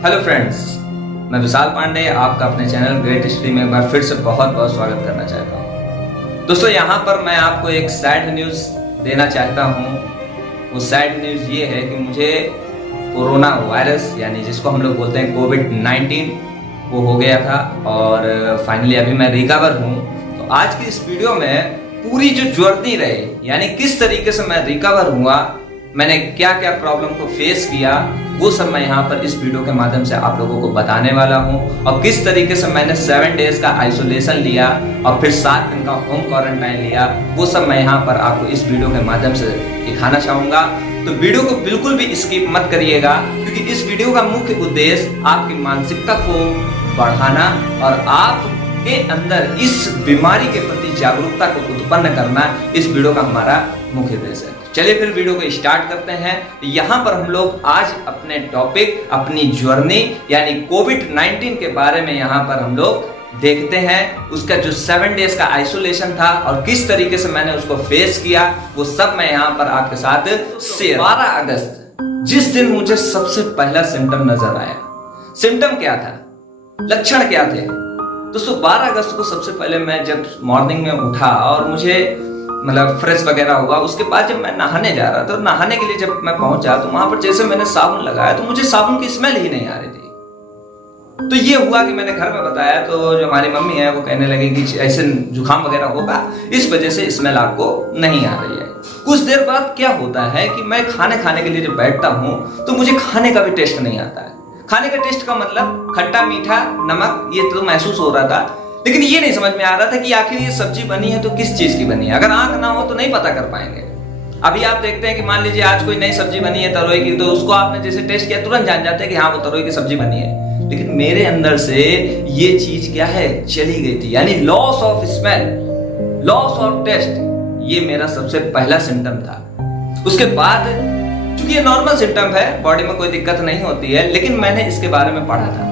Hello friends, मैं विशाल पांडे आपका अपने चैनल ग्रेट हिस्ट्री में एक बार फिर से बहुत बहुत स्वागत करना चाहता हूँ। दोस्तों, यहाँ पर मैं आपको एक सैड न्यूज़ देना चाहता हूँ। वो सैड न्यूज़ ये है कि मुझे कोरोना वायरस यानी जिसको हम लोग बोलते हैं कोविड-19 वो हो गया था और फाइनली अभी मैं रिकवर हूँ। तो आज की इस वीडियो में पूरी जो जर्नी रही यानी किस तरीके से मैं रिकवर हुआ, मैंने क्या क्या प्रॉब्लम को फेस किया, वो सब मैं यहाँ पर इस वीडियो के माध्यम से आप लोगों को बताने वाला हूँ। और किस तरीके से मैंने 7 डेज का आइसोलेशन लिया और फिर 7 दिन का होम क्वारंटाइन लिया, वो सब मैं यहाँ पर आपको इस वीडियो के माध्यम से दिखाना चाहूँगा। तो वीडियो को बिल्कुल भी स्किप मत करिएगा, क्योंकि इस वीडियो का मुख्य उद्देश्य आपकी मानसिकता को बढ़ाना और आपके अंदर इस बीमारी के प्रति जागरूकता को उत्पन्न करना, इस वीडियो का हमारा मुख्य उद्देश्य है। चलिए फिर वीडियो को स्टार्ट करते हैं। यहाँ पर हम लोग आज अपने टॉपिक, अपनी जर्नी यानी कोविड-19 के बारे में यहाँ पर हम लोग देखते हैं। उसका जो 7 डेज का आइसोलेशन था और किस तरीके से मैंने उसको फेस किया, वो सब मैं यहाँ पर आपके साथ शेयर। 12 अगस्त जिस दिन मुझे सबसे पहला सिम्टम नजर आया, सिम्टम क्या था, लक्षण क्या थे दोस्तों? 12 अगस्त को सबसे पहले मैं जब मॉर्निंग में उठा और मुझे मतलब फ्रेश वगैरह हुआ, उसके बाद जब मैं नहाने जा रहा था, तो नहाने के लिए जब मैं पहुंचा तो वहां पर जैसे मैंने साबुन लगाया तो मुझे साबुन की स्मेल ही नहीं आ रही थी। तो ये हुआ कि मैंने घर में बताया तो जो हमारी मम्मी है वो कहने लगी कि ऐसे जुकाम वगैरह होगा, इस वजह से स्मेल आपको नहीं आ रही है। कुछ देर बाद क्या होता है कि मैं खाने के लिए जब बैठता हूँ तो मुझे खाने का भी टेस्ट नहीं आता है। खाने का टेस्ट का मतलब खट्टा, मीठा, नमक, ये तो महसूस हो रहा था, लेकिन ये नहीं समझ में आ रहा था कि आखिर ये सब्जी बनी है तो किस चीज की बनी है। अगर आंख ना हो तो नहीं पता कर पाएंगे। अभी आप देखते हैं कि मान लीजिए आज कोई नई सब्जी बनी है तरोई की, तो उसको आपने जैसे टेस्ट किया तुरंत जान जाते हैं कि हाँ वो तरोई की सब्जी बनी है। लेकिन मेरे अंदर से ये चीज क्या है, चली गई थी, यानी loss of smell, loss of taste. ये मेरा सबसे पहला सिम्टम था। उसके बाद चूंकि ये नॉर्मल सिम्टम है, बॉडी में कोई दिक्कत नहीं होती है, लेकिन मैंने इसके बारे में पढ़ा था।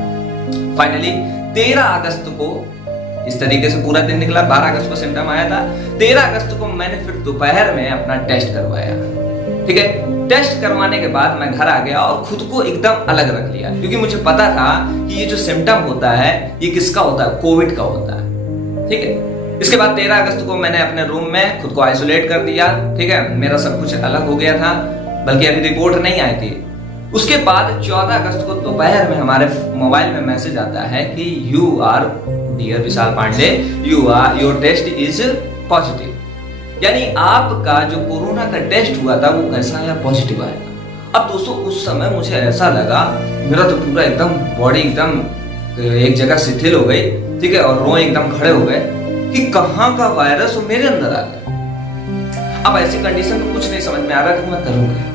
फाइनली 13 अगस्त को इस तरीके से पूरा दिन निकला। 12 अगस्त को सिम्टम आया था। 13 अगस्त को मैंने फिर दोपहर में अपना टेस्ट करवाया। ठीक है, टेस्ट करवाने के बाद मैं घर आ गया और खुद को एकदम अलग रख लिया, क्योंकि मुझे पता था कि ये जो सिम्टम होता है ये किसका होता है, कोविड का होता है। ठीक है, इसके बाद 13 अगस्त को मैंने अपने रूम में खुद को आइसोलेट कर दिया। ठीक है, मेरा सब कुछ अलग हो गया था, बल्कि अभी रिपोर्ट नहीं आई थी। उसके बाद 14 अगस्त को दोपहर में हमारे मोबाइल में मैसेज आता है कि you are dear Vishal Pandey, your test is positive, यानी आपका जो कोरोना का टेस्ट हुआ था वो कैसा आया, पॉजिटिव आया। अब दोस्तों उस समय मुझे ऐसा लगा, मेरा तो पूरा एकदम बॉडी एकदम एक जगह शिथिल हो गई। ठीक है, और रोए एकदम खड़े हो गए कि कहाँ का वायरस वो मेरे अंदर आ गया। अब ऐसी कंडीशन में कुछ नहीं समझ में आ रहा कि मैं करूँगा।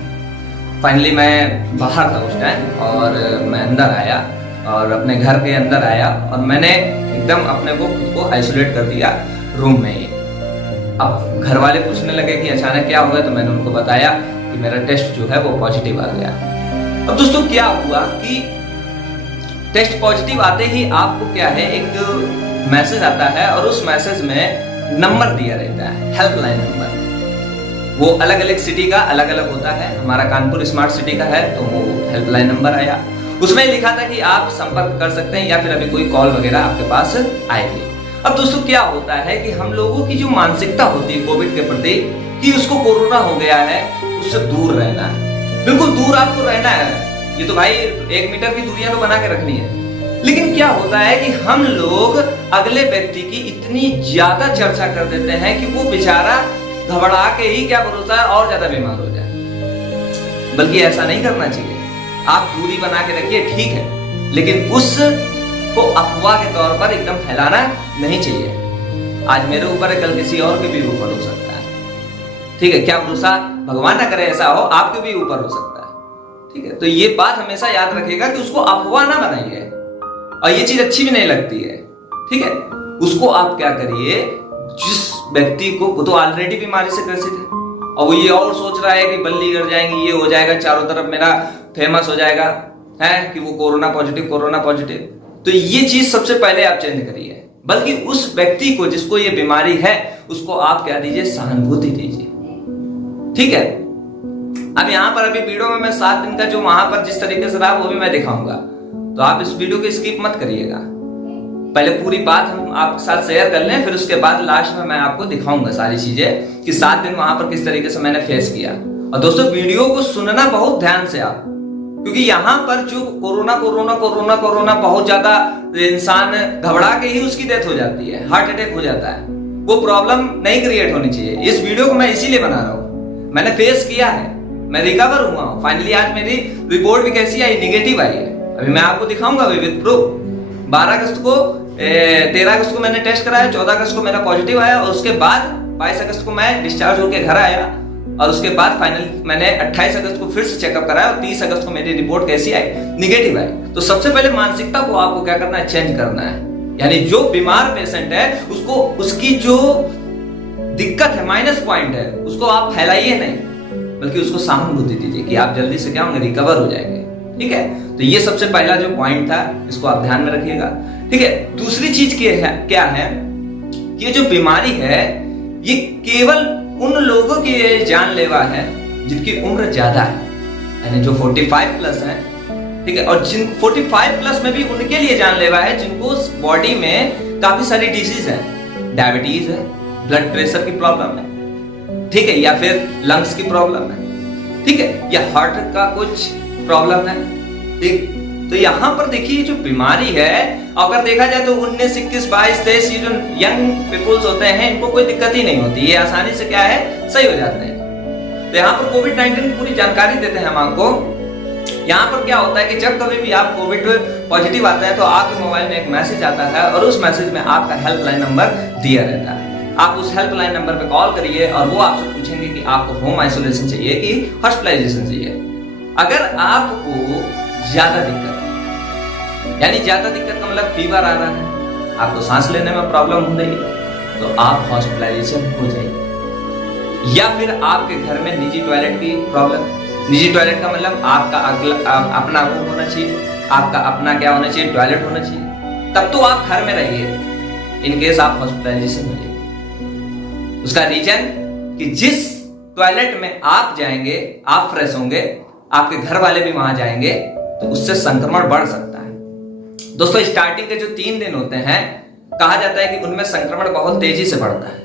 फाइनली मैं बाहर था उस टाइम और मैं अंदर आया और अपने घर के अंदर आया और मैंने एकदम अपने को खुद को आइसोलेट कर दिया रूम में ही। अब घर वाले पूछने लगे कि अचानक क्या हुआ, तो मैंने उनको बताया कि मेरा टेस्ट जो है वो पॉजिटिव आ गया। अब दोस्तों क्या हुआ कि टेस्ट पॉजिटिव आते ही आपको क्या है, एक मैसेज आता है और उस मैसेज में नंबर दिया रहता है, हेल्पलाइन नंबर। वो अलग अलग सिटी का अलग अलग होता है। हमारा कानपुर स्मार्ट सिटी का है, तो वो हेल्पलाइन नंबर आया। उसमें लिखा था कि आप संपर्क कर सकते हैं या फिर अभी कोई कॉल वगैरह आपके पास आएगी। अब दोस्तों क्या होता है कि हम लोगों की जो मानसिकता होती है कोविड के प्रति कि उसको कोरोना हो गया है, उससे दूर रहना है, बिल्कुल दूर आपको रहना है। ये तो भाई 1 मीटर की दूरियां तो बना के रखनी है। लेकिन क्या होता है कि हम लोग अगले व्यक्ति की इतनी ज्यादा चर्चा कर देते हैं कि वो बेचारा घबरा के ही क्या भरोसा है और ज्यादा बीमार हो जाए। बल्कि ऐसा नहीं करना चाहिए। आप दूरी बना के रखिए, ठीक है, लेकिन उसको अफवाह के तौर पर एकदम फैलाना नहीं चाहिए। आज मेरे ऊपर है, कल किसी और के भी ऊपर हो सकता है। ठीक है, क्या भरोसा, भगवान ना करे ऐसा हो, आपके भी ऊपर हो सकता है। ठीक है, तो ये बात हमेशा याद रखिएगा कि उसको अफवाह ना बनाइए, और ये चीज अच्छी भी नहीं लगती है। ठीक है, उसको आप क्या करिए, जिस व्यक्ति को वो तो ऑलरेडी बीमारी से ग्रसित है और वो ये और सोच रहा है कि बल्ली गिर जाएंगी, ये हो जाएगा, चारों तरफ मेरा फेमस हो जाएगा है कि वो कोरोना पॉजिटिव, तो ये चीज सबसे पहले आप चेंज करिए। बल्कि उस व्यक्ति को जिसको ये बीमारी है उसको आप क्या दीजिए, सहानुभूति दीजिए। ठीक है, अब यहाँ पर अभी वीडियो में मैं 7 दिन का जो वहां पर जिस तरीके से रहा वो भी मैं दिखाऊंगा। तो आप इस वीडियो को स्किप मत करिएगा। पहले पूरी बात हम आपके साथ शेयर कर लें, फिर उसके बाद लास्ट में मैं आपको दिखाऊंगा सारी चीजें कि 7 दिन वहां पर किस तरीके से मैंने फेस किया। और दोस्तों वीडियो को सुनना बहुत ध्यान से आप, क्योंकि यहाँ पर जो कोरोना कोरोना कोरोना कोरोना बहुत ज्यादा इंसान घबरा के ही उसकी डेथ हो जाती है, हार्ट अटैक हो जाता है। वो प्रॉब्लम नहीं क्रिएट होनी चाहिए। इस वीडियो को मैं इसीलिए बना रहा हूँ, मैंने फेस किया है, मैं रिकवर हुआ हूँ। फाइनली आज मेरी रिपोर्ट भी कैसी आई, निगेटिव आई है। अभी मैं आपको दिखाऊंगा विद प्रूफ। 12 अगस्त को 13 अगस्त को मैंने टेस्ट कराया, 14 अगस्त को मेरा पॉजिटिव आया और उसके बाद 22 अगस्त को मैं डिस्चार्ज होकर घर आया और उसके बाद फाइनल मैंने 28 अगस्त को फिर से चेकअप कराया और 30 अगस्त को मेरी रिपोर्ट कैसी आई, निगेटिव आई। तो सबसे पहले मानसिकता को आपको क्या करना है, चेंज करना है। यानी जो बीमार पेशेंट है उसको उसकी जो दिक्कत है, माइनस पॉइंट है, उसको आप फैलाइए नहीं, बल्कि उसको सहानुभूति दीजिए कि आप जल्दी से क्या होंगे, रिकवर हो जाएंगे। ठीक है, तो ये सबसे पहला जो पॉइंट था, इसको आप ध्यान में रखिएगा। ठीक है, दूसरी चीज क्या है, ये जो बीमारी है ये केवल उन लोगों की जानलेवा है जिनकी उम्र ज्यादा है, यानी जो 45 प्लस है। ठीक है, और जिन 45 प्लस में भी उनके लिए जानलेवा है जिनको बॉडी में काफी सारी डिजीज है, डायबिटीज है, ब्लड प्रेशर की प्रॉब्लम है, ठीक है, या फिर लंग्स की प्रॉब्लम है, ठीक है, या हार्ट का कुछ प्रॉब्लम है। ठीक, तो यहां पर देखिए जो बीमारी है, अगर देखा जाए तो 19, 21, 22, 23 ये जो यंग पीपुल्स होते हैं इनको कोई दिक्कत ही नहीं होती, ये आसानी से क्या है, सही हो जाते हैं। तो यहाँ पर कोविड-19 की पूरी जानकारी देते हैं हम आपको। यहाँ पर क्या होता है कि जब कभी भी आप कोविड पॉजिटिव आता है तो आपके मोबाइल में एक मैसेज आता है और उस मैसेज में आपका हेल्पलाइन नंबर दिया रहता है। आप उस हेल्पलाइन नंबर पे कॉल करिए और वो आपसे पूछेंगे कि आपको होम आइसोलेशन चाहिए कि हॉस्पिटलाइजेशन चाहिए। अगर आपको ज्यादा दिक्कत, यानी ज्यादा दिक्कत का मतलब फीवर आ रहा है, आपको सांस लेने में प्रॉब्लम हो रही है, तो आप हॉस्पिटलाइजेशन हो जाइए। या फिर आपके घर में निजी टॉयलेट की प्रॉब्लम, निजी टॉयलेट का मतलब आपका अपना रूम होना चाहिए, आपका अपना क्या होना चाहिए, टॉयलेट होना चाहिए, तब तो आप घर में रहिए। इन केस आप हॉस्पिटलाइजेशन हो जाइए। उसका रीजन कि जिस टॉयलेट में आप जाएंगे, आप फ्रेश होंगे, आपके घर वाले भी वहां जाएंगे, तो उससे संक्रमण बढ़ सकता है। दोस्तों स्टार्टिंग के जो 3 दिन होते हैं, कहा जाता है कि उनमें संक्रमण बहुत तेजी से बढ़ता है,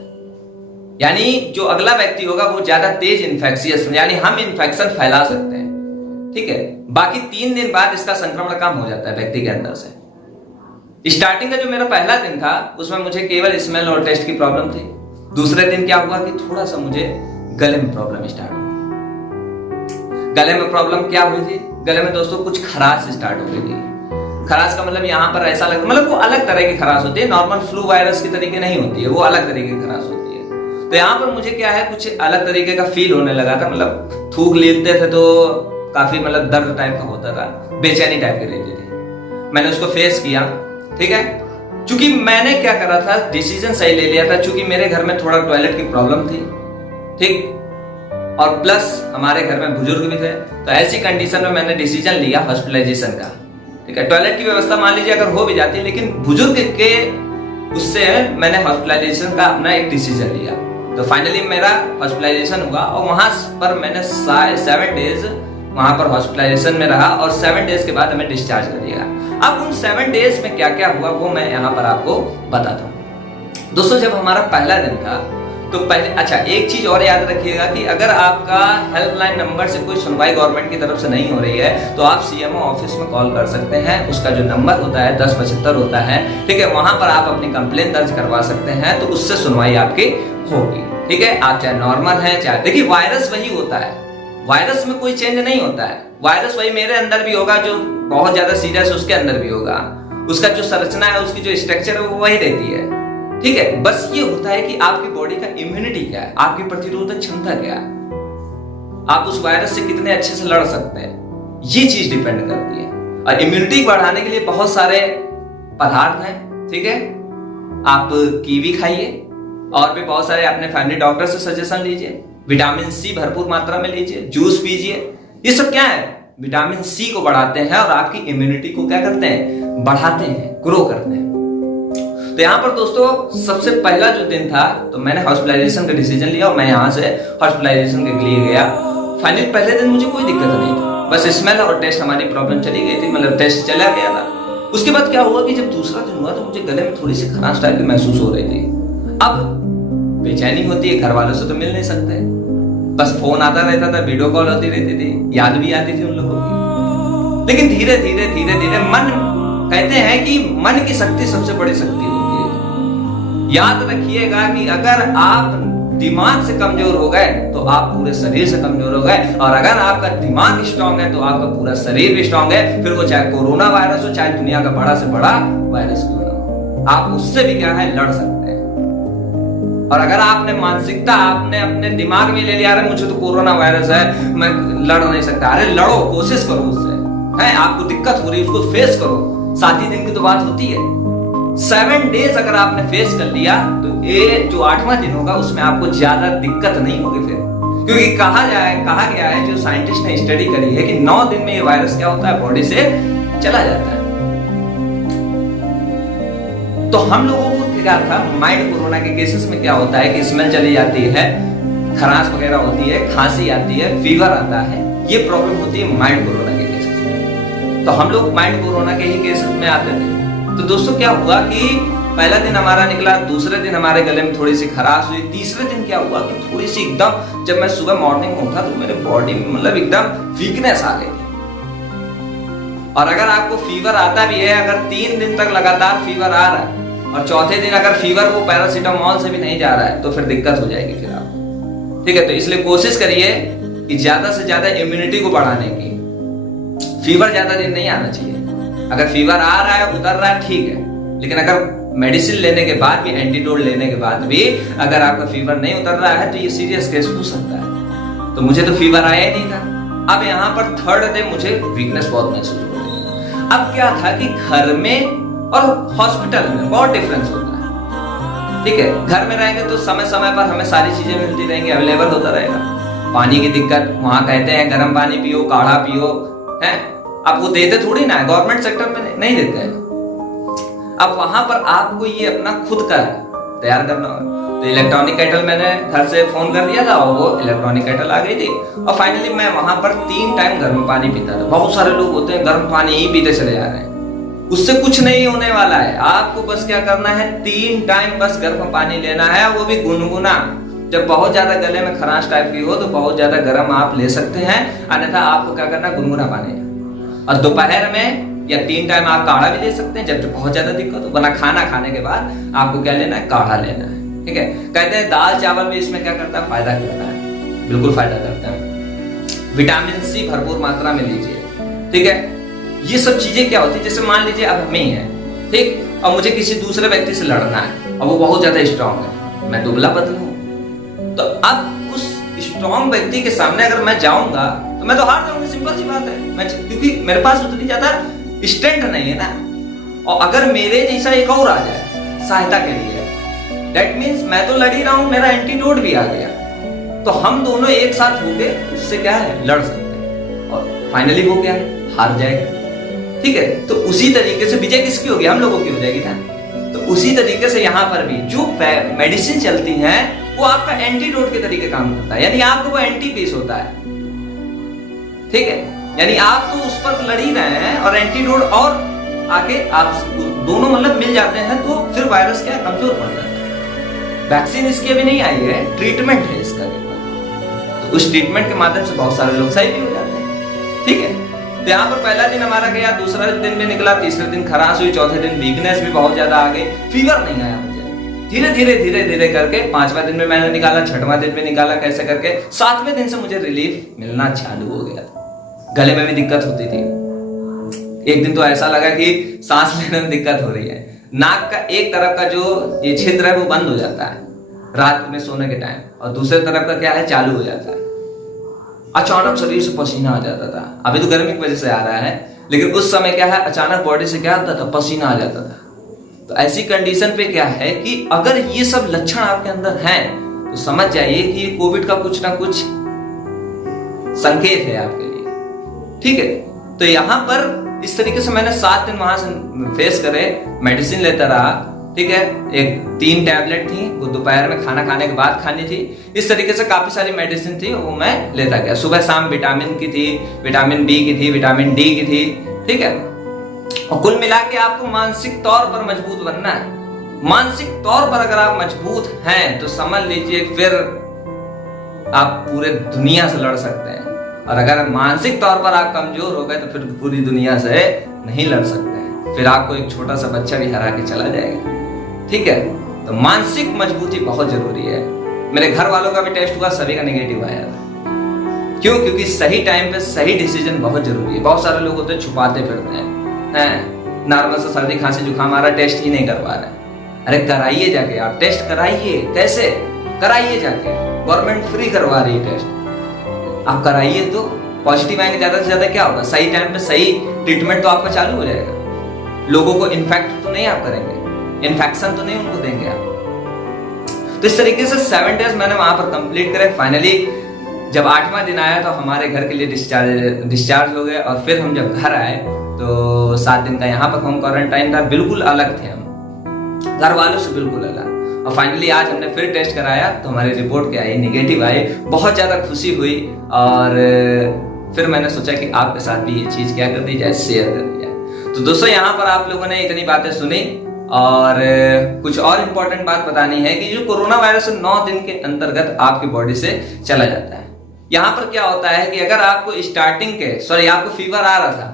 यानी जो अगला व्यक्ति होगा वो ज्यादा तेज इन्फेक्शियस, यानी हम इन्फेक्शन फैला सकते हैं। ठीक है, बाकी 3 दिन बाद इसका संक्रमण कम हो जाता है व्यक्ति के अंदर से। स्टार्टिंग का जो मेरा पहला दिन था उसमें मुझे केवल स्मेल और टेस्ट की प्रॉब्लम थी। दूसरे दिन क्या हुआ कि थोड़ा सा मुझे गले में प्रॉब्लम स्टार्ट हुई। गले में प्रॉब्लम क्या हुई थी, गले में दोस्तों कुछ खराश स्टार्ट हो गई थी। खराश का मतलब यहाँ पर ऐसा लगता, मतलब वो अलग तरह की खराश होती है, नॉर्मल फ्लू वायरस की तरीके नहीं होती है, वो अलग तरीके की खराश होती है। तो यहाँ पर मुझे क्या है, कुछ अलग तरीके का फील होने लगा था, मतलब थूक लेते थे तो काफी मतलब दर्द टाइप का होता था, बेचैनी टाइप की रहती थी। मैंने उसको फेस किया। ठीक है, चूंकि मैंने क्या करा था, डिसीजन सही ले लिया था, चूंकि मेरे घर में थोड़ा टॉयलेट की प्रॉब्लम थी, ठीक, और प्लस हमारे घर में बुजुर्ग भी थे, तो ऐसी कंडीशन में मैंने डिसीजन लिया हॉस्पिटलाइजेशन का। ठीक है, टॉयलेट की व्यवस्था मान लीजिए अगर हो भी जाती, लेकिन बुजुर्ग के उससे मैंने हॉस्पिटलाइजेशन का अपना एक डिसीजन लिया। तो फाइनली मेरा हॉस्पिटलाइजेशन हुआ और वहां पर मैंने 7 डेज वहां पर हॉस्पिटलाइजेशन में रहा और 7 डेज के बाद हमें डिस्चार्ज कर दिया। अब उन 7 डेज में क्या क्या हुआ वो मैं यहाँ पर आपको बताता हूँ। दोस्तों जब हमारा पहला दिन था तो पहले, अच्छा एक चीज और याद रखिएगा कि अगर आपका हेल्पलाइन नंबर से कोई सुनवाई गवर्नमेंट की तरफ से नहीं हो रही है तो आप सीएमओ ऑफिस में कॉल कर सकते हैं। उसका जो नंबर होता है 1075 होता है। ठीक है, वहां पर आप अपनी कंप्लेन दर्ज करवा सकते हैं, तो उससे सुनवाई आपकी होगी। ठीक है, आप चाहे नॉर्मल है चाहे, देखिए वायरस वही होता है, वायरस में कोई चेंज नहीं होता है। वायरस वही मेरे अंदर भी होगा, जो बहुत ज्यादा सीरियस उसके अंदर भी होगा, उसका जो संरचना है, उसकी जो स्ट्रक्चर है वो वही रहती है। ठीक है, बस ये होता है कि आपकी बॉडी का इम्यूनिटी क्या है, आपकी प्रतिरोधक क्षमता क्या है, आप उस वायरस से कितने अच्छे से लड़ सकते हैं, ये चीज डिपेंड करती है। और इम्यूनिटी बढ़ाने के लिए बहुत सारे पदार्थ हैं। ठीक है, आप कीवी खाइए और भी बहुत सारे अपने फैमिली डॉक्टर से सजेशन लीजिए, विटामिन सी भरपूर मात्रा में लीजिए, जूस पीजिए। ये सब क्या है, विटामिन सी को बढ़ाते हैं और आपकी इम्यूनिटी को क्या करते हैं, बढ़ाते हैं, ग्रो करते हैं। तो यहाँ पर दोस्तों सबसे पहला जो दिन था तो मैंने हॉस्पिटलाइजेशन का डिसीजन लिया और मैं यहाँ से हॉस्पिटलाइजेशन के लिए गया। फाइनली पहले दिन मुझे कोई दिक्कत नहीं थी, बस स्मेल और टेस्ट हमारी प्रॉब्लम चली गई थी, मतलब टेस्ट चला गया था। उसके बाद क्या हुआ कि जब दूसरा दिन हुआ तो मुझे गले में थोड़ी सी खराश टाइप की महसूस हो रही थी। अब बेचैनी होती है, घर वालों से तो मिल नहीं सकते, बस फोन आता रहता था, वीडियो कॉल होती रहती थी, याद भी आती थी उन लोगों की। लेकिन धीरे धीरे मन, कहते हैं कि मन की शक्ति सबसे बड़ी शक्ति होती है। याद रखिएगा कि अगर आप दिमाग से कमजोर हो गए तो आप पूरे शरीर से कमजोर हो गए, और अगर आपका दिमाग स्ट्रांग है तो आपका पूरा शरीर भी स्ट्रांग है। फिर वो चाहे कोरोना वायरस हो, चाहे दुनिया का बड़ा से बड़ा वायरस क्यों ना हो, आप उससे भी क्या है, लड़ सकते हैं। और अगर आपने मानसिकता, आपने अपने दिमाग में ले लिया, अरे मुझे तो कोरोना वायरस है, मैं लड़ नहीं सकता, अरे लड़ो, कोशिश करो उससे, है आपको दिक्कत हो रही है उसको फेस करो। 7 ही दिन की तो बात होती है, 7 डेज अगर आपने फेस कर लिया तो ये जो 8वां दिन होगा उसमें आपको ज्यादा दिक्कत नहीं होगी फिर, क्योंकि कहा गया है, जो साइंटिस्ट ने स्टडी करी है कि 9 दिन में ये वायरस क्या होता है, बॉडी से चला जाता है। तो हम लोगों को क्या था, माइल्ड कोरोना के केसेस में क्या होता है कि स्मेल चली जाती है, खराश वगैरह होती है, खांसी आती है, फीवर आता है, ये प्रॉब्लम होती है माइल्ड कोरोना के केसेस में। तो हम लोग माइल्ड कोरोना के ही केसेस में आते थे। तो दोस्तों क्या हुआ कि पहला दिन हमारा निकला, दूसरे दिन हमारे गले में थोड़ी सी खराश हुई, तीसरे दिन क्या हुआ कि थोड़ी सी एकदम, जब मैं सुबह मॉर्निंग में उठा तो मेरे बॉडी में मतलब एकदम वीकनेस आ गई थी। और अगर आपको फीवर आता भी है, अगर 3 दिन तक लगातार फीवर आ रहा है और चौथे दिन अगर फीवर वो पैरासीटामोल से भी नहीं जा रहा है तो फिर दिक्कत हो जाएगी फिर आप, ठीक है। तो इसलिए कोशिश करिए कि ज्यादा से ज्यादा इम्यूनिटी को बढ़ाने की। फीवर ज्यादा दिन नहीं आना चाहिए, अगर फीवर आ रहा है, उतर रहा है, ठीक है, लेकिन अगर मेडिसिन लेने के बाद भी, एंटीडोट लेने के बाद भी अगर आपका फीवर नहीं उतर रहा है तो ये सीरियस केस हो सकता है। तो मुझे तो फीवर आया ही नहीं था। अब यहाँ पर 3rd डे मुझे वीकनेस बहुत महसूस हो रही। अब क्या था कि घर में और हॉस्पिटल में बहुत डिफरेंस होता है, ठीक है। घर में रहेंगे तो समय समय पर हमें सारी चीजें मिलती रहेंगी, अवेलेबल होता रहेगा। पानी की दिक्कत, वहां कहते हैं गर्म पानी पियो, काढ़ा पियो, है, अब वो देते थोड़ी ना है, गवर्नमेंट सेक्टर में नहीं देते हैं। अब वहां पर आपको ये अपना खुद का तैयार करना होगा। तो इलेक्ट्रॉनिक केटल मैंने घर से फोन कर दिया था और वो इलेक्ट्रॉनिक केटल आ गई थी, और फाइनली मैं वहां पर 3 टाइम गर्म पानी पीता था। बहुत सारे लोग होते हैं गर्म पानी ही पीते चले जा रहे हैं, उससे कुछ नहीं होने वाला है। आपको बस क्या करना है, 3 टाइम बस गर्म पानी लेना है, वो भी गुनगुना। जब बहुत ज्यादा गले में खराश टाइप की हो तो बहुत ज्यादा गर्म आप ले सकते हैं, अन्यथा आपको क्या करना, गुनगुना पानी। और दोपहर में या 3 टाइम आप काढ़ा भी ले सकते हैं जब बहुत ज्यादा दिक्कत हो, वरना खाना खाने के बाद आपको क्या लेना है, काढ़ा लेना है, ठीक है। कहते हैं दाल चावल भी इसमें क्या करता है, फायदा करता है, बिल्कुल फायदा करता है। विटामिन सी भरपूर मात्रा में लीजिए, ठीक है। ये सब चीजें क्या होती है, जैसे मान लीजिए अब हमें ही है, ठीक, और मुझे किसी दूसरे व्यक्ति से लड़ना है और वो बहुत ज्यादा स्ट्रांग है, मैं दुबला पतला हूं, तो अब उस स्ट्रांग व्यक्ति के सामने अगर मैं जाऊंगा तो मैं तो हार जाऊंगा, सिंपल सी बात है। मैं, क्योंकि मेरे पास उतनी ज्यादा स्ट्रेंथ नहीं है ना। और अगर मेरे जैसा एक और आ जाए सहायता के लिए, दैट मीन्स मैं तो लड़ ही रहा हूं, मेरा एंटीडोट भी आ गया, तो हम दोनों एक साथ होके उससे क्या है, लड़ सकते हैं, और फाइनली वो क्या है, हार जाएगा, ठीक है। तो उसी तरीके से विजय किसकी होगी, हम लोगों की हो जाएगी ना। तो उसी तरीके से यहाँ पर भी जो मेडिसिन चलती है वो आपका एंटीडोट के तरीके काम करता है, यानी आपको वो एंटी पीस होता है, ठीक है। यानी आप तो उस पर लड़ ही रहे हैं और एंटीडोट और आके आप दोनों मतलब मिल जाते हैं, तो फिर वायरस क्या है, कमजोर पड़ जाता है। वैक्सीन इसकी अभी नहीं आई है, ट्रीटमेंट है इसका, तो उस ट्रीटमेंट के माध्यम से बहुत सारे लोग सही भी हो जाते हैं, ठीक है। तो यहाँ पर पहला दिन हमारा गया, दूसरा दिन भी निकला, तीसरे दिन खराश हुई, चौथे दिन वीकनेस भी बहुत ज्यादा आ गई, फीवर नहीं आया मुझे। धीरे धीरे करके 5वां दिन में मैंने निकाला, 6वां दिन में निकाला, कैसे करके 7वें दिन से मुझे रिलीफ मिलना चालू हो गया। गले में भी दिक्कत होती थी, एक दिन तो ऐसा लगा कि सांस लेने में दिक्कत हो रही है, नाक का एक तरफ का जो ये छिद्र है वो बंद हो जाता है रात में सोने के टाइम, और दूसरे तरफ का क्या है, चालू हो जाता है। अचानक शरीर से पसीना आ जाता था, अभी तो गर्मी की वजह से आ रहा है, लेकिन उस समय क्या है, अचानक बॉडी से क्या होता था, पसीना आ जाता था। तो ऐसी कंडीशन पे क्या है कि अगर ये सब लक्षण आपके अंदर हैं तो समझ जाइए कि ये कोविड का कुछ ना कुछ संकेत है आपके लिए, ठीक है। तो यहाँ पर इस तरीके से मैंने 7 दिन वहां से फेस करे, मेडिसिन लेता रहा, ठीक है, एक 3 टैबलेट थी, वो दोपहर में खाना खाने के बाद खानी थी। इस तरीके से काफी सारी मेडिसिन थी, वो मैं लेता गया। सुबह शाम विटामिन की थी, विटामिन बी की थी, विटामिन डी की थी, ठीक है। और कुल मिला के आपको मानसिक तौर पर मजबूत बनना है। मानसिक तौर पर अगर आप मजबूत हैं तो समझ लीजिए फिर आप पूरे दुनिया से लड़ सकते हैं। और अगर मानसिक तौर पर आप कमजोर हो गए तो फिर पूरी दुनिया से नहीं लड़ सकते हैं, फिर आपको एक छोटा सा बच्चा भी हरा के चला जाएगा, ठीक है। तो मानसिक मजबूती बहुत जरूरी है। मेरे घर वालों का भी टेस्ट हुआ, सभी का नेगेटिव आया। क्यों? क्योंकि सही टाइम पे सही डिसीजन बहुत जरूरी है। बहुत सारे लोग होते हैं छुपाते फिरते हैं, नॉर्मल से सर्दी खांसी जुकाम आ रहा, टेस्ट ही नहीं करवा रहे। अरे कराइए जाके, आप टेस्ट कराइए। कैसे कराइए? जाके गवर्नमेंट फ्री करवा रही है टेस्ट, आप कराइए तो पॉजिटिव आएंगे। ज्यादा से ज्यादा क्या होगा, सही टाइम पे सही ट्रीटमेंट तो आपका चालू हो जाएगा। लोगों को इन्फेक्ट तो नहीं आप करेंगे, इन्फेक्शन तो नहीं उनको देंगे आप। तो इस तरीके से 7 डेज मैंने वहां पर कंप्लीट करे। फाइनली जब 8वां दिन आया तो हमारे घर के लिए डिस्चार्ज हो गए। और फिर हम जब घर आए तो 7 दिन का यहाँ पर होम क्वारंटाइन था। बिल्कुल अलग थे हम घर वालों से, बिल्कुल अलग। और फाइनली आज हमने फिर टेस्ट कराया तो हमारी रिपोर्ट क्या आई, निगेटिव आई। बहुत ज्यादा खुशी हुई। और फिर मैंने सोचा कि आपके साथ भी ये चीज क्या कर दी जाए, शेयर कर दी जाए। तो दोस्तों यहाँ पर आप लोगों ने इतनी बातें सुनी और कुछ और इम्पोर्टेंट बात बतानी है कि जो कोरोना वायरस 9 दिन के अंतर्गत आपकी बॉडी से चला जाता है। यहाँ पर क्या होता है कि अगर आपको स्टार्टिंग के आपको फीवर आ रहा था,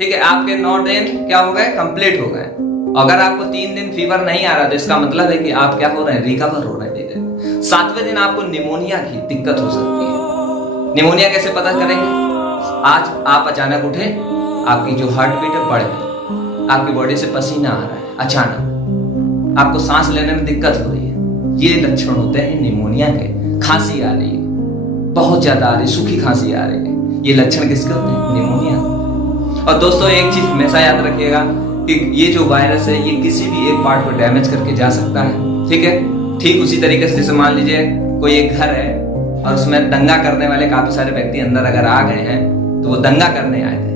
ठीक है, आपके 9 दिन क्या हो गए, कंप्लीट हो गए। अगर आपको 3 दिन फीवर नहीं आ रहा तो इसका मतलब है कि आप क्या हो रहे हैं, रिकवर हो रहे हैं। 7वें दिन आपको निमोनिया की दिक्कत हो सकती है। निमोनिया कैसे पता करेंगे? आज आप अचानक उठे, आपकी जो हार्ट बीट है बढ़ गई, आपकी बॉडी से पसीना आ रहा है अचानक, आपको सांस लेने में दिक्कत हो रही है, ये लक्षण होते हैं निमोनिया के। खांसी आ रही है, बहुत ज्यादा आ रही, सूखी खांसी आ रही है, ये लक्षण किसके होते हैं, निमोनिया। और दोस्तों एक चीज हमेशा याद रखिएगा कि ये जो वायरस है ये किसी भी एक पार्ट को डैमेज करके जा सकता है, ठीक है। ठीक उसी तरीके से जैसे मान लीजिए कोई एक घर है और उसमें दंगा करने वाले काफी सारे व्यक्ति अंदर अगर आ गए हैं तो वो दंगा करने आए थे,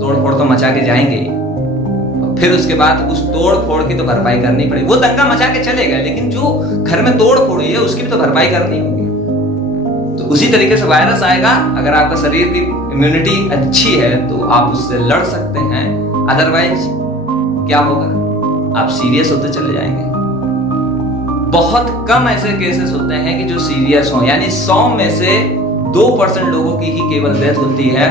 तोड़ फोड़ तो मचा के जाएंगे ही, और फिर उसके बाद उस तोड़ फोड़ की तो भरपाई करनी पड़ेगी। वो दंगा मचा के चले गए लेकिन जो घर में तोड़ फोड़ हुई है उसकी भी तो भरपाई करनी होगी। तो उसी तरीके से वायरस आएगा, अगर आपका शरीर की इम्यूनिटी अच्छी है तो आप उससे लड़ सकते हैं, अदरवाइज क्या होगा, आप सीरियस होते चले जाएंगे। बहुत कम ऐसे केसेस होते हैं कि जो सीरियस हो, यानी 100 में से 2% लोगों की ही केवल डेथ होती है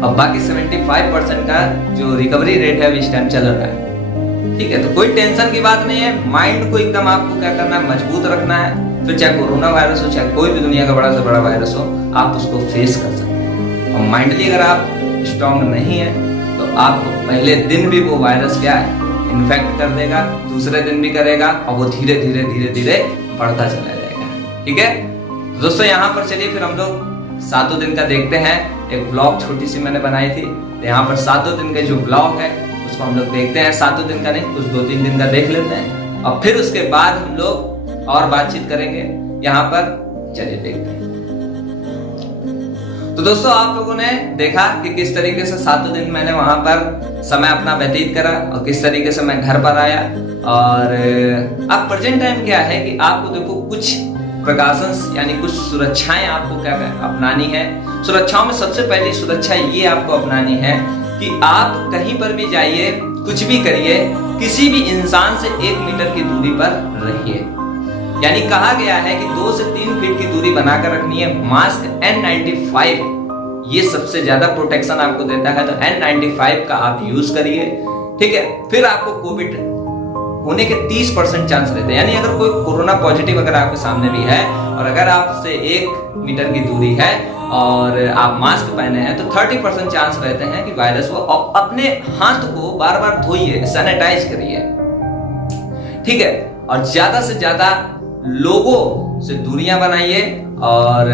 और बाकी 75% का जो रिकवरी रेट है इस टाइम चल रहा है, ठीक है। तो कोई टेंशन की बात नहीं है, माइंड को एकदम आपको क्या करना है, मजबूत रखना है। फिर चाहे कोरोना वायरस हो, चाहे कोई भी दुनिया का बड़ा से बड़ा वायरस हो, आप उसको फेस कर सकते हैं। और माइंडली अगर आप स्ट्रांग नहीं है तो आपको पहले दिन भी वो वायरस क्या है, इन्फेक्ट कर देगा, दूसरे दिन भी करेगा और वो धीरे धीरे धीरे धीरे बढ़ता चला जाएगा, ठीक है। तो दोस्तों यहाँ पर चलिए फिर हम लोग 7 दिन का देखते हैं। एक ब्लॉग छोटी सी मैंने बनाई थी, तो यहाँ पर 7 दिन का जो ब्लॉग है उसको हम लोग देखते हैं। 7 दिन का नहीं, कुछ 2-3 दिन का देख लेते हैं और फिर उसके बाद हम लोग और बातचीत करेंगे। यहाँ पर चलिए देखते हैं। तो दोस्तों आप लोगों ने देखा कि किस तरीके से 7 दिन मैंने वहां पर समय अपना व्यतीत करा और किस तरीके से मैं घर पर आया। और अब प्रेजेंट टाइम क्या है कि आपको देखो कुछ प्रिकॉशंस यानी कुछ सुरक्षाएं आपको क्या अपनानी है। सुरक्षाओं में सबसे पहली सुरक्षा ये आपको अपनानी है कि आप कहीं पर भी जाइए, कुछ भी करिए, किसी भी इंसान से 1 मीटर की दूरी पर रहिए। यानी कहा गया है कि 2 से 3 फीट की दूरी बनाकर रखनी है। मास्क N95 ये सबसे ज्यादा प्रोटेक्शन आपको देता है, तो N95 का आप यूज करिए, ठीक है। फिर आपको कोविड होने के 30% चांस रहते हैं, यानी अगर कोई कोरोना पॉजिटिव अगर आपके सामने भी है और अगर आपसे 1 मीटर की दूरी है और आप मास्क पहने हैं तो 30% चांस रहते हैं कि वायरस हो। और अपने हाथ को बार बार धोइए, सैनिटाइज करिए, ठीक है। और ज्यादा से ज्यादा लोगों से दूरियां बनाइए और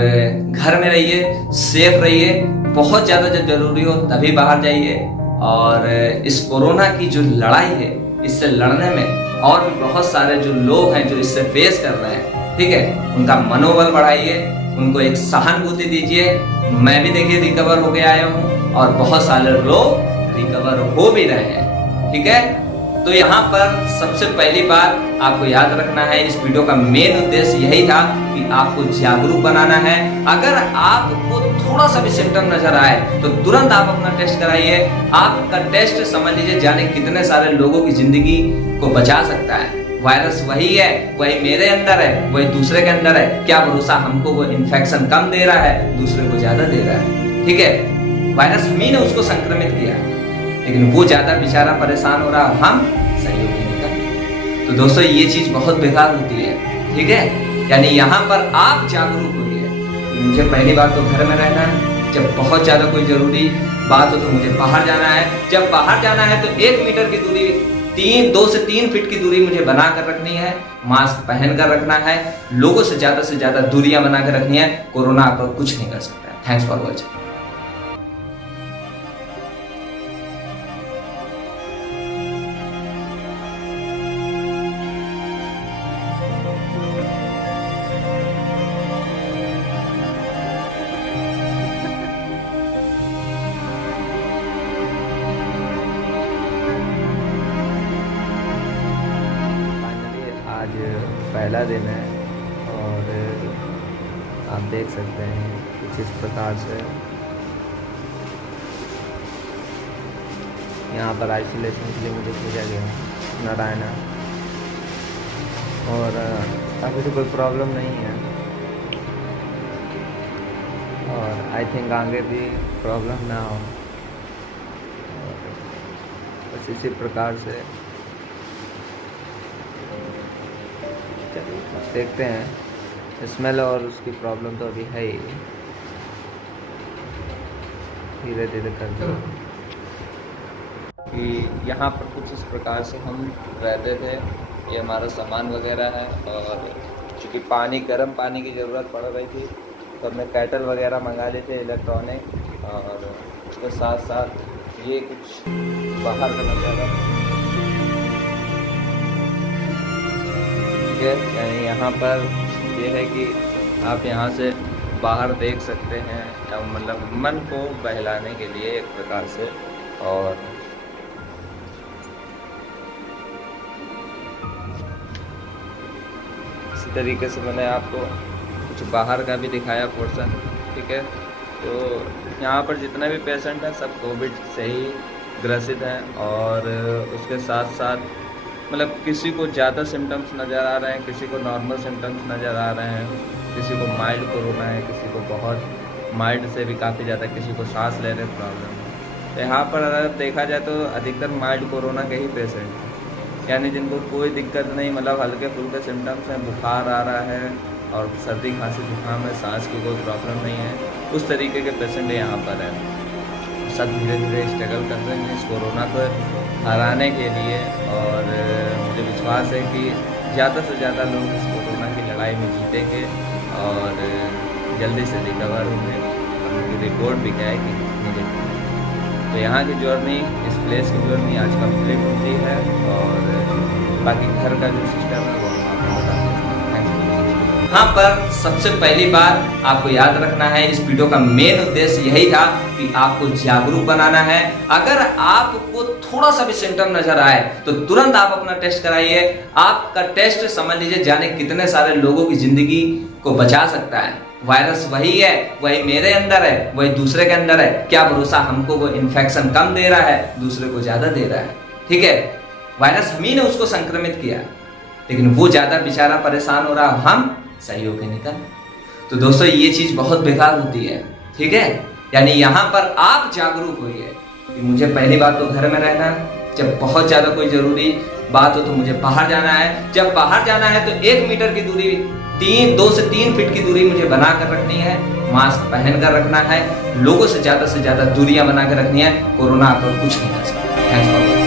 घर में रहिए, सेफ रहिए। बहुत ज्यादा जब जरूरी हो तभी बाहर जाइए। और इस कोरोना की जो लड़ाई है, इससे लड़ने में और भी बहुत सारे जो लोग हैं जो इससे फेस कर रहे हैं, ठीक है, उनका मनोबल बढ़ाइए, उनको एक सहानुभूति दीजिए। मैं भी देखिए रिकवर होके आया हूँ और बहुत सारे लोग रिकवर हो भी रहे हैं, ठीक है। तो यहाँ पर सबसे पहली बात आपको याद रखना है, इस वीडियो का मेन उद्देश्य यही था कि आपको जागरूक बनाना है। अगर आपको थोड़ा सा भी सिम्टम नजर आए तो तुरंत आप अपना टेस्ट कराइए। आपका टेस्ट समझ लीजिए जाने कितने सारे लोगों की जिंदगी को बचा सकता है। वायरस वही है, वही मेरे अंदर है, वही दूसरे के अंदर है। क्या भरोसा हमको वो इन्फेक्शन कम दे रहा है, दूसरे को ज्यादा दे रहा है। ठीक है, वायरस ही ने उसको संक्रमित किया, लेकिन वो ज्यादा बेचारा परेशान हो रहा, हम सहयोग नहीं कर। तो दोस्तों ये चीज बहुत बेकार होती है। ठीक है, यानी यहाँ पर आप जागरूक होइए। मुझे पहली बात तो घर में रहना है, जब बहुत ज्यादा कोई जरूरी बात हो तो मुझे बाहर जाना है। जब बाहर जाना है तो 1 मीटर की दूरी, 2 से 3 फीट की दूरी मुझे बना कर रखनी है। मास्क पहन कर रखना है। लोगों से ज्यादा दूरियां बना कर रखनी है। कोरोना आप पर कुछ नहीं कर सकता है। Thanks for watching. आज पहला दिन है और आप देख सकते हैं कुछ इस प्रकार से यहाँ पर आइसोलेशन के लिए मुझे भेजा गया है नारायणा, और अभी तो कोई प्रॉब्लम नहीं है और आई थिंक आगे भी प्रॉब्लम ना हो। बस इसी प्रकार से देखते हैं। स्मेल और उसकी प्रॉब्लम तो अभी है ही, धीरे धीरे करते कि यहाँ पर कुछ इस प्रकार से हम रहते थे। ये हमारा सामान वगैरह है, और चूँकि गर्म पानी की ज़रूरत पड़ रही थी तो हमने कैटल वगैरह मंगा लिए थे इलेक्ट्रॉनिक, और उसके साथ साथ ये कुछ बाहर का नज़ारा। यानी यहाँ पर ये है कि आप यहाँ से बाहर देख सकते हैं, या मतलब मन को बहलाने के लिए एक प्रकार से। और इसी तरीके से मैंने आपको कुछ बाहर का भी दिखाया पोर्शन। ठीक है, तो यहाँ पर जितने भी पेशेंट हैं सब कोविड से ही ग्रसित हैं, और उसके साथ साथ मतलब किसी को ज़्यादा सिम्टम्स नज़र आ रहे हैं, किसी को नॉर्मल सिम्टम्स नज़र आ रहे हैं, किसी को माइल्ड कोरोना है, किसी को बहुत माइल्ड से भी काफ़ी ज़्यादा, किसी को सांस लेने में प्रॉब्लम है। तो यहाँ पर अगर देखा जाए तो अधिकतर माइल्ड कोरोना के ही पेशेंट हैं, यानी जिनको कोई दिक्कत नहीं, मतलब हल्के फुल्के सिम्टम्स हैं, बुखार आ रहा है और सर्दी खांसी जुकाम है, सांस की कोई प्रॉब्लम नहीं है, उस तरीके के पेशेंट यहाँ पर हैं। सब धीरे धीरे स्ट्रगल कर रहे हैं इस कोरोना को हराने के लिए, और मुझे विश्वास है कि ज़्यादा से ज़्यादा लोग इस कोरोना की लड़ाई में जीतेंगे और जल्दी से रिकवर होंगे। उनकी रिपोर्ट भी क्या है कि नेगेटिव है। तो यहाँ की जर्नी, इस प्लेस की जर्नी आज कंप्लीट होती है, और बाकी घर का जो सिस्टम है वो हम आपको बता दें। यहाँ पर सबसे पहली बात आपको याद रखना है, इस वीडियो का मेन उद्देश्य यही था कि आपको जागरूक बनाना है। अगर आपको थोड़ा सा भी सिम्टम नजर आए तो तुरंत आप अपना टेस्ट कराइए। आपका टेस्ट समझ लीजिए जाने कितने सारे लोगों की जिंदगी को बचा सकता है। वायरस वही है, वही मेरे अंदर है, वही दूसरे के अंदर है। क्या भरोसा हमको वो इन्फेक्शन कम दे रहा है, दूसरे को ज्यादा दे रहा है। ठीक है, वायरस ही ने उसको संक्रमित किया, लेकिन वो ज्यादा बेचारा परेशान हो रहा, हम सहयोग नहीं कर। तो दोस्तों ये चीज बहुत बेकार होती है। ठीक है, यानी यहाँ पर आप जागरूक होइए कि मुझे पहली बात तो घर में रहना है। जब बहुत ज्यादा कोई जरूरी बात हो तो मुझे बाहर जाना है। जब बाहर जाना है तो 1 मीटर की दूरी, 2 से 3 फीट की दूरी मुझे बना कर रखनी है। मास्क पहन कर रखना है। लोगों से ज्यादा दूरियां बना कर रखनी है। कोरोना आप कुछ नहीं कर सकता। Thanks for